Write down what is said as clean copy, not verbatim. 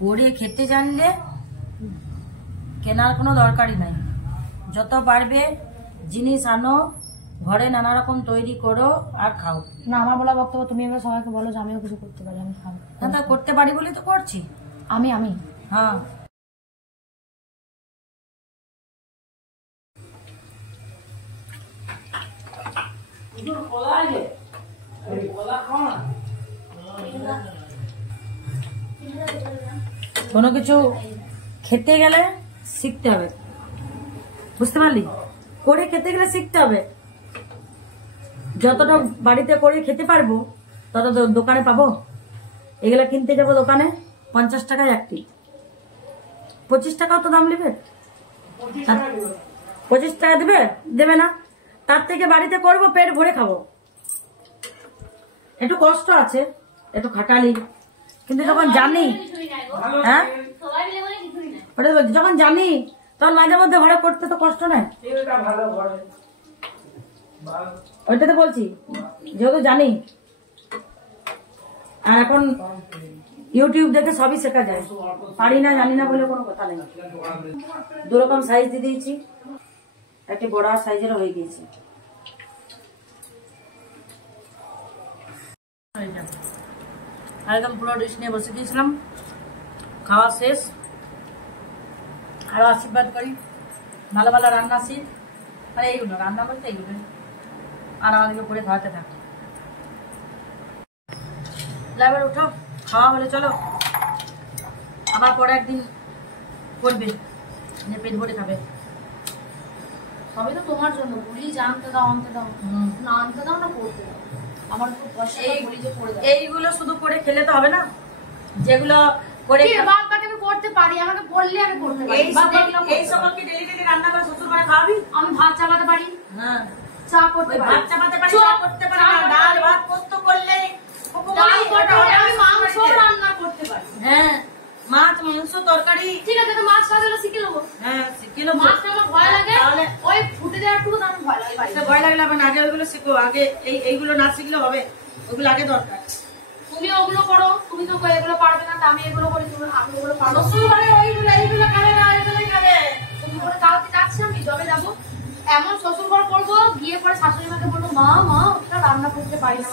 করে খেতে জানলে কেনার কোনো দরকারই নাই। যত পারবে জিনিস আনো, ঘরে নানা রকম তৈরি করো আর খাও। না, আমার বলা বক্তব্য, তুমি এবার সবাইকে বলো যে আমিও কিছু করতে পারি, আমি খাবো। না, তা করতে পারি বলে তো করছি। আমি হ্যাঁ, কোনো কিছু খেতে গেলে শিখতে হবে, বুঝতে পারলি? করে খেতে গেলে শিখতে হবে। যতটা বাড়িতে করে খেতে পারবো তত দোকানে পাবো। এগুলা কিনতে যাবো দোকানে 50 টাকায় একটি, 25 টাকাও তো দাম নেবে। 25 টাকা দেবে না? তার থেকে বাড়িতে করবো, পেট ভরে খাবো। একটু কষ্ট আছে, একটু খাটালি, কিন্তু যখন জানি, হ্যাঁ যখন জানি তখন মাঝে মধ্যে ঘরে করতে তো কষ্ট নেই। ওইটাতে বলছি, যেহেতু জানি। আর এখন ইউটিউব দেখে সবই শেখা যায়। পারি না, জানি না বলে কোনো কথা নেই। 2 রকম সাইজ দিয়ে দিয়েছি, একটা বড় সাইজেরও হয়ে গিয়েছে। একদম পুরো ডিশ নিয়ে বসে দিয়েছিলাম, খাওয়া শেষ। আরো আশীর্বাদ করি, ভালো ভালো রান্না শিখ, মানে এইগুলো রান্না বলতে এইগুলো, আর আমাদেরকে করে খাওয়াতে থাক। এবার উঠো, খাওয়া হলে চলো, আবার পরে একদিন করবে, পেট ভরে খাবে। সবই তো তোমার জন্য বলি, যে আনতে দাও না, আনতে দাও না, করতে দাও। আমার খুব পয়সা বলি যে করে দাও। এইগুলো শুধু করে খেলে তো হবে না, যেগুলো করে আমি করতে পারি, আমাকে বললে আমি করতে পারি। এই সকল কি ডেলি ডেলি রান্না করে শ্বশুর বাড়ি খাওয়াবি? আমি ভাত চাপাতে পারি, হ্যাঁ চা করতে পারি, ভাত চাপাতে পারি, চা করতে পারি না, ডাল ভাত পোস্ত করলে আমি মাংস রান্না করতে পারি। হ্যাঁ, মাছ মাংস তরকারি, ঠিক আছে, তো মাছ রান্না শিখে নেবো। হ্যাঁ শিখে নেবো। মাছটা আমার ভয় লাগে, তাহলে ওই ফুটে দেওয়ার টুকু আমার ভয় লাগে। ভয় লাগলে হবে না, আগে ওইগুলো শিখো। আগে এইগুলো না শিখলে হবে, ওগুলো আগে দরকার। তুমি ওগুলো করো, তুমি তো এগুলো পারবে না, আমি এগুলো করি, তুমি আমি ওগুলো পারবো। শ্বশুর বাড়ি এইগুলো খাবে না, এগুলোই খাবে। শ্বশুর ঘরে কালকে যাচ্ছি, আমি জবে যাবো, এমন শ্বশুর ঘর করবো, গিয়ে পরে শাশুড়ি মাকে বলবো, মা ওটা রান্না করতে পারি না।